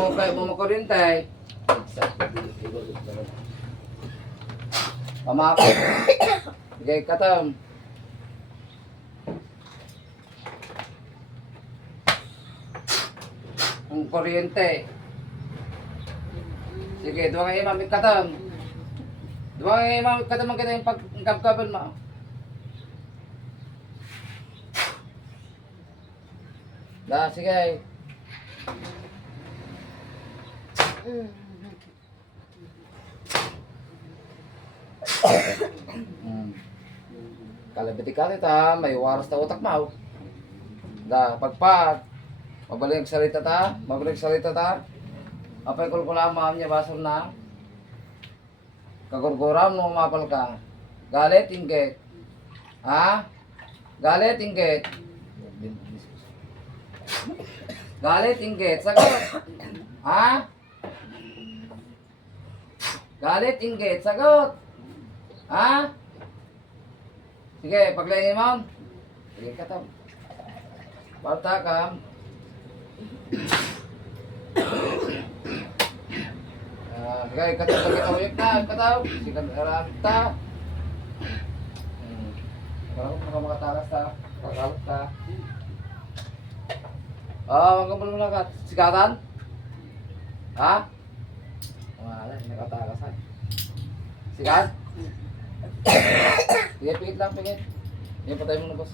mo kayo mo makuryente. Pamakot. Sige, katam. Ang kuryente. Sige, duwa nga imamit katam. Duwa nga imamit katam kita yung pagkabkaban mo. Da, sige. Hmm. Kalabiti ka ta, may waras ta utak mo. Da, pagpag. Mabalik salita ta, mabalik salita ta. Apay kul kula maam niya basol na. Kagurguram mo mapal ka. Galit inggit. Ha? Galit inggit. Galit inggit. Sagot. Ha? Galit inggit. Sagot. Ha? Sige, paglay mo. Sige ka to. Balta ka. Ah, sige, kataw uyek na, kataw. Sige, karam ta. Hmm. Kalau mga makatakas ta, kakalot ta. Ah, mga kabalo na ka. Sikatan? Ha? Wala, nakatakas ha. Sikat? Sige, pikit lang, pikit. Yan, patay mo na, boss.